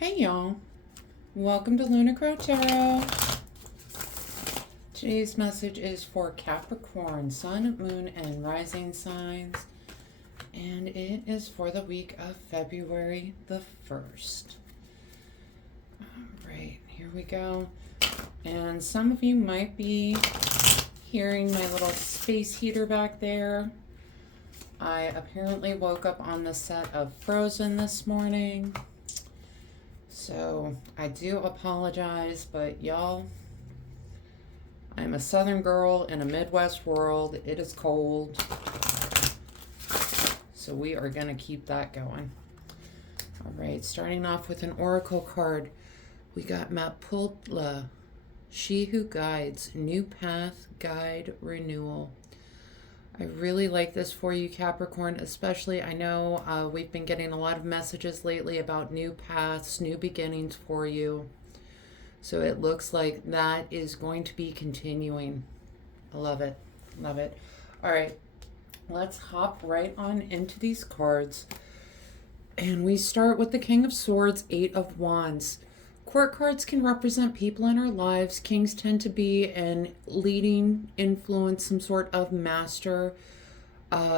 Hey y'all, welcome to Lunar Tarot. Today's message is for Capricorn, Sun, Moon, and Rising signs, and it is for the week of February the 1st. Alright, here we go. And some of you might be hearing my little space heater back there. I apparently woke up on the set of Frozen this morning. So I do apologize, but y'all, I'm a Southern girl in a Midwest world. It is cold. So we are going to keep that going. All right, starting off with an oracle card. We got Mapultla, she who guides, new path, guide, renewal. I really like this for you, Capricorn, especially I know we've been getting a lot of messages lately about new paths, new beginnings for you. So it looks like that is going to be continuing. I love it. Love it. All right, let's hop right on into these cards. And we start with the King of Swords, Eight of Wands. Court cards can represent people in our lives. Kings tend to be an leading influence, some sort of master.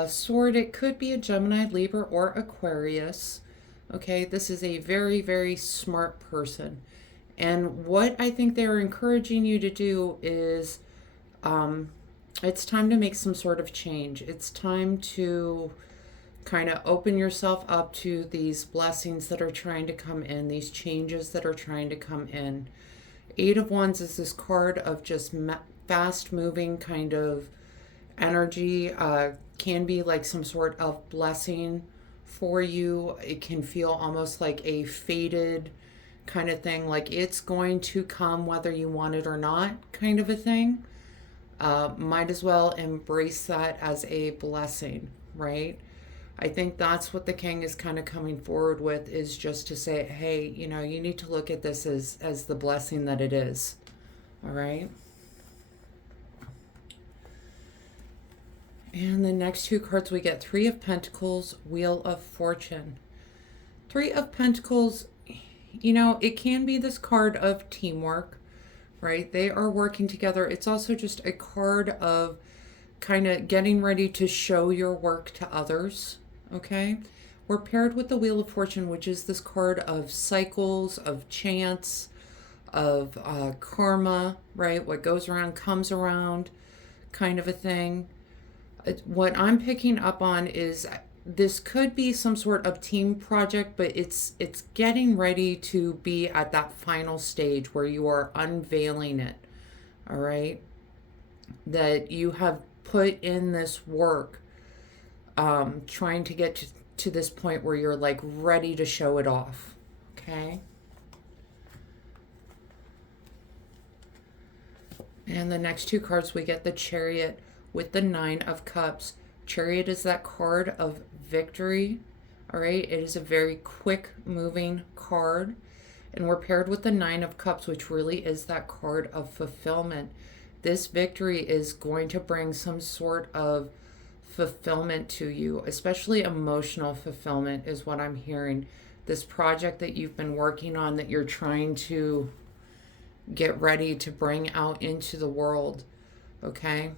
Sword, it could be a Gemini, Libra, or Aquarius. Okay, this is a very, very smart person. And what I think they're encouraging you to do is it's time to make some sort of change. It's time to kind of open yourself up to these blessings that are trying to come in, these changes that are trying to come in. Eight of Wands is this card of just fast moving kind of energy. Can be like some sort of blessing for you. It can feel almost like a fated kind of thing, like it's going to come whether you want it or not kind of a thing. Might as well embrace that as a blessing, right? I think that's what the King is kind of coming forward with, is just to say, hey, you know, you need to look at this as the blessing that it is. All right. And the next two cards we get, Three of Pentacles, Wheel of Fortune. Three of Pentacles, you know, it can be this card of teamwork, right? They are working together. It's also just a card of kind of getting ready to show your work to others. Okay, we're paired with the Wheel of Fortune, which is this card of cycles, of chance, of karma, right? What goes around comes around kind of a thing. What I'm picking up on is this could be some sort of team project, but it's getting ready to be at that final stage where you are unveiling it, all right? That you have put in this work, trying to get to this point where you're like ready to show it off. Okay. And the next two cards we get the Chariot with the Nine of Cups. Chariot is that card of victory. All right. It is a very quick moving card. And we're paired with the Nine of Cups, which really is that card of fulfillment. This victory is going to bring some sort of fulfillment to you, especially emotional fulfillment is what I'm hearing. This project that you've been working on, that you're trying to get ready to bring out into the world, okay?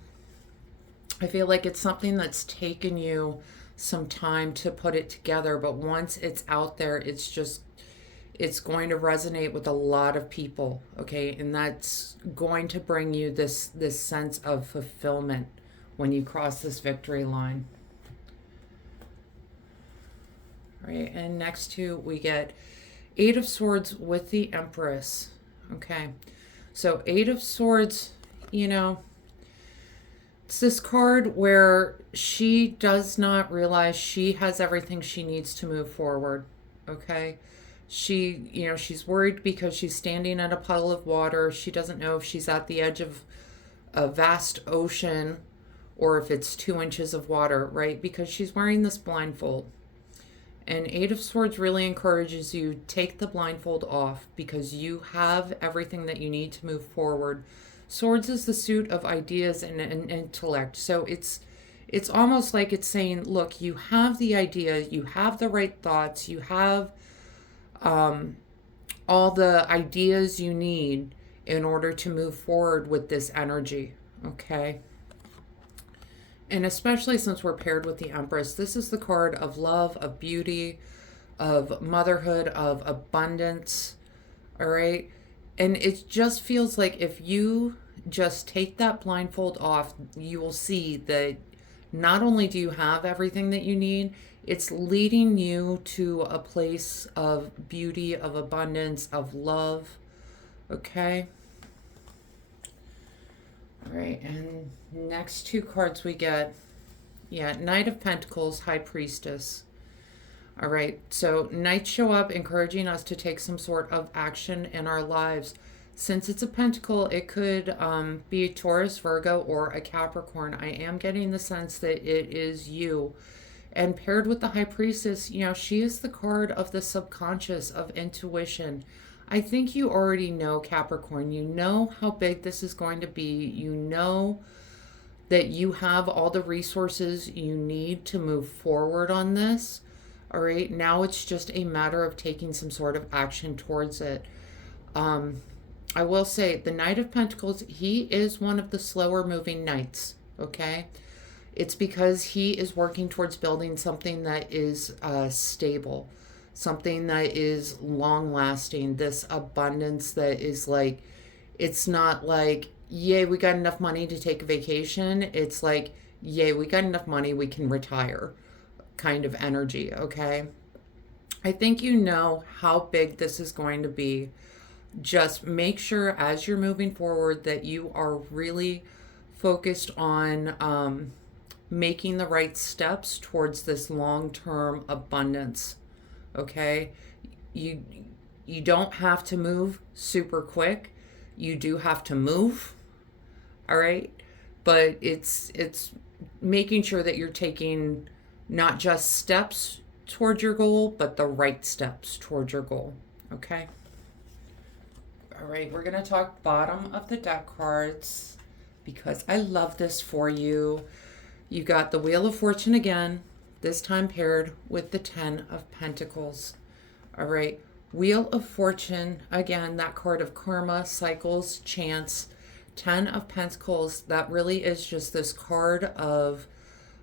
I feel like it's something that's taken you some time to put it together, but once it's out there, it's going to resonate with a lot of people, okay? And that's going to bring you this sense of fulfillment when you cross this victory line. All right, and next to we get Eight of Swords with the Empress, okay? So Eight of Swords, you know, it's this card where she does not realize she has everything she needs to move forward, okay? She, you know, she's worried because she's standing at a puddle of water. She doesn't know if she's at the edge of a vast ocean or if it's 2 inches of water, right? Because she's wearing this blindfold. And Eight of Swords really encourages you, take the blindfold off because you have everything that you need to move forward. Swords is the suit of ideas and intellect. So it's almost like it's saying, look, you have the idea, you have the right thoughts, you have all the ideas you need in order to move forward with this energy, okay? And especially since we're paired with the Empress, this is the card of love, of beauty, of motherhood, of abundance, all right? And it just feels like if you just take that blindfold off, you will see that not only do you have everything that you need, it's leading you to a place of beauty, of abundance, of love, okay? All right, and next two cards we get, Knight of Pentacles, High Priestess. All right, so Knights show up encouraging us to take some sort of action in our lives. Since it's a pentacle, it could be a Taurus, Virgo, or a Capricorn. I am getting the sense that it is you. And paired with the High Priestess, she is the card of the subconscious, of intuition. I think you already know, Capricorn. You know how big this is going to be. You know that you have all the resources you need to move forward on this. All right, now it's just a matter of taking some sort of action towards it. I will say the Knight of Pentacles, he is one of the slower moving knights, okay? It's because he is working towards building something that is stable, something that is long lasting, this abundance that is like, it's not like, yay, we got enough money to take a vacation. It's like, yay, we got enough money, we can retire kind of energy, okay? I think you know how big this is going to be. Just make sure as you're moving forward that you are really focused on making the right steps towards this long-term abundance, okay? You don't have to move super quick. You do have to move, all right? But it's making sure that you're taking not just steps towards your goal, but the right steps towards your goal, okay? All right, we're going to talk bottom of the deck cards because I love this for you. You got the Wheel of Fortune again, this time paired with the Ten of Pentacles. All right, Wheel of Fortune, again, that card of karma, cycles, chance. Ten of Pentacles, that really is just this card of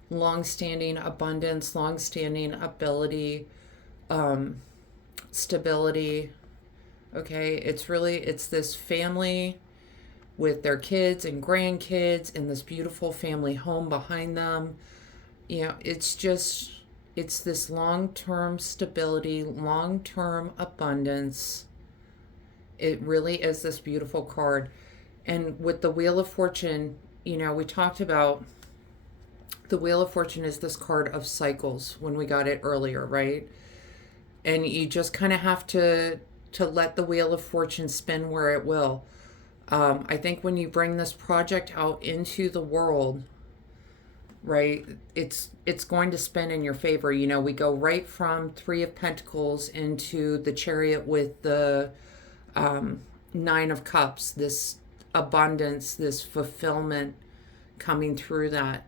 long-standing abundance, long-standing ability, stability. Okay, it's this family with their kids and grandkids and this beautiful family home behind them. It's this long-term stability, long-term abundance. It really is this beautiful card. And with the Wheel of Fortune, we talked about the Wheel of Fortune is this card of cycles when we got it earlier, right? And you just kind of have to let the Wheel of Fortune spin where it will. I think when you bring this project out into the world, right, it's going to spin in your favor. We go right from Three of Pentacles into the Chariot with the Nine of Cups, this abundance, this fulfillment coming through that.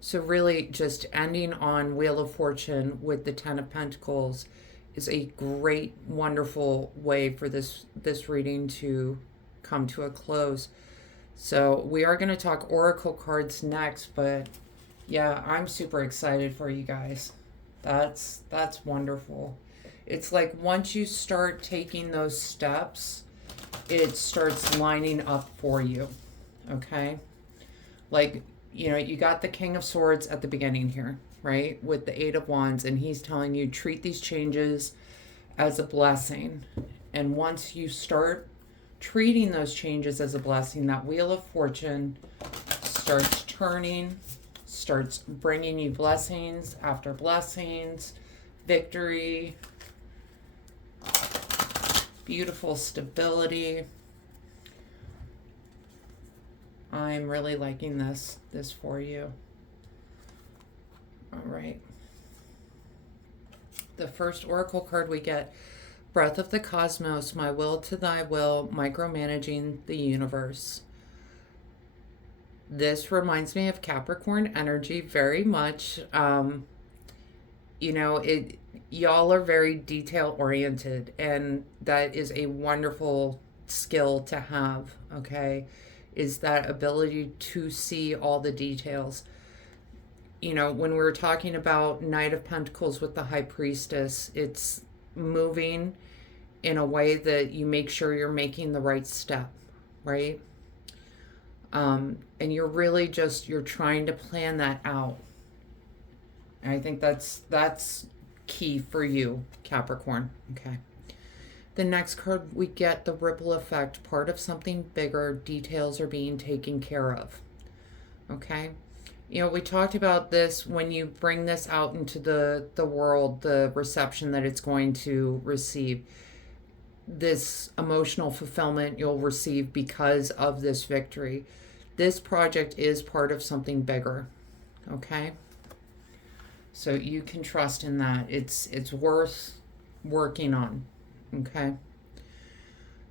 So really just ending on Wheel of Fortune with the Ten of Pentacles is a great, wonderful way for this reading to come to a close. So we are going to talk oracle cards next, but yeah, I'm super excited for you guys. That's wonderful. It's like once you start taking those steps, it starts lining up for you, okay? Like, you got the King of Swords at the beginning here, right? With the Eight of Wands, and he's telling you treat these changes as a blessing. And once you start treating those changes as a blessing, that Wheel of Fortune starts turning, starts bringing you blessings after blessings, victory, beautiful stability. I'm really liking this for you. All right. The first oracle card we get, Breath of the Cosmos, my will to thy will, micromanaging the universe. This reminds me of Capricorn energy very much. you know, y'all are very detail oriented, and that is a wonderful skill to have, okay? Is that ability to see all the details. You know, when we were talking about Knight of Pentacles with the High Priestess, it's moving in a way that you make sure you're making the right step, right? And you're really just, you're trying to plan that out. And I think that's key for you, Capricorn. Okay. The next card we get, the ripple effect, part of something bigger, details are being taken care of. Okay. You know, we talked about this, when you bring this out into the world, the reception that it's going to receive, this emotional fulfillment you'll receive because of this victory. This project is part of something bigger. Okay. So you can trust in that. It's worth working on. Okay.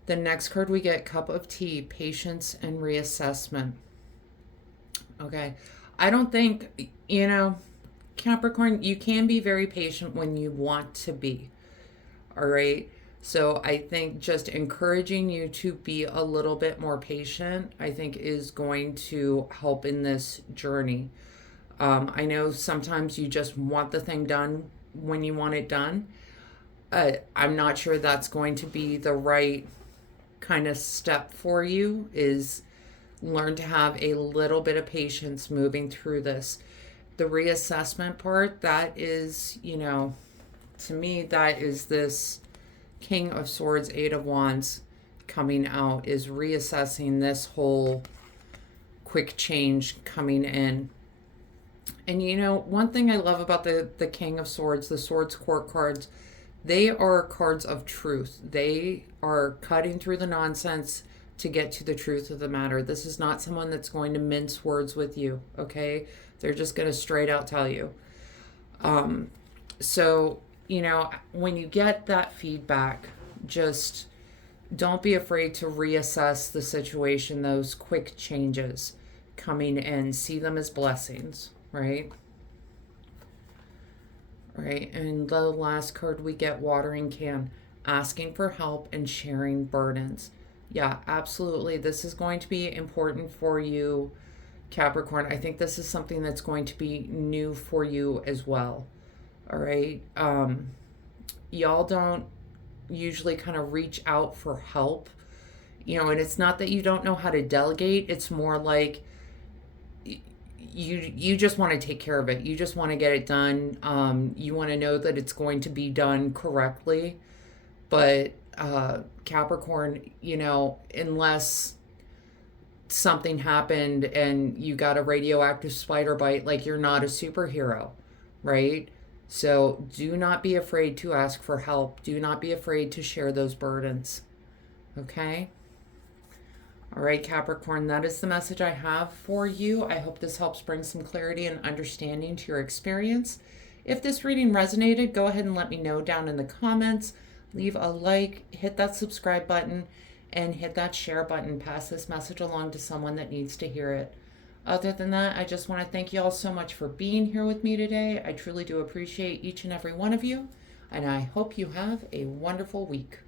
The next card we get, cup of tea, patience and reassessment. Okay. I don't think, you know, Capricorn, you can be very patient when you want to be. All right. So I think just encouraging you to be a little bit more patient, I think, is going to help in this journey. I know sometimes you just want the thing done when you want it done. I'm not sure that's going to be the right kind of step for you, is learn to have a little bit of patience moving through this. The reassessment part, that is, you know, to me, that is this King of Swords, Eight of Wands coming out, is reassessing this whole quick change coming in. And you know, one thing I love about the King of Swords, the Swords Court cards, they are cards of truth. They are cutting through the nonsense to get to the truth of the matter. This is not someone that's going to mince words with you, okay? They're just going to straight out tell you. So, you know, when you get that feedback, just don't be afraid to reassess the situation, those quick changes coming in. See them as blessings, right? Right. And the last card we get, watering can, asking for help and sharing burdens. Yeah, absolutely. This is going to be important for you, Capricorn. I think this is something that's going to be new for you as well. All right. Y'all don't usually kind of reach out for help, you know, and it's not that you don't know how to delegate. It's more like you just want to take care of it. You just want to get it done. You want to know that it's going to be done correctly. But Capricorn, you know, unless something happened and you got a radioactive spider bite, like, you're not a superhero, right? So do not be afraid to ask for help. Do not be afraid to share those burdens. Okay? All right, Capricorn, that is the message I have for you. I hope this helps bring some clarity and understanding to your experience. If this reading resonated, go ahead and let me know down in the comments. Leave a like, hit that subscribe button, and hit that share button. Pass this message along to someone that needs to hear it. Other than that, I just want to thank you all so much for being here with me today. I truly do appreciate each and every one of you, and I hope you have a wonderful week.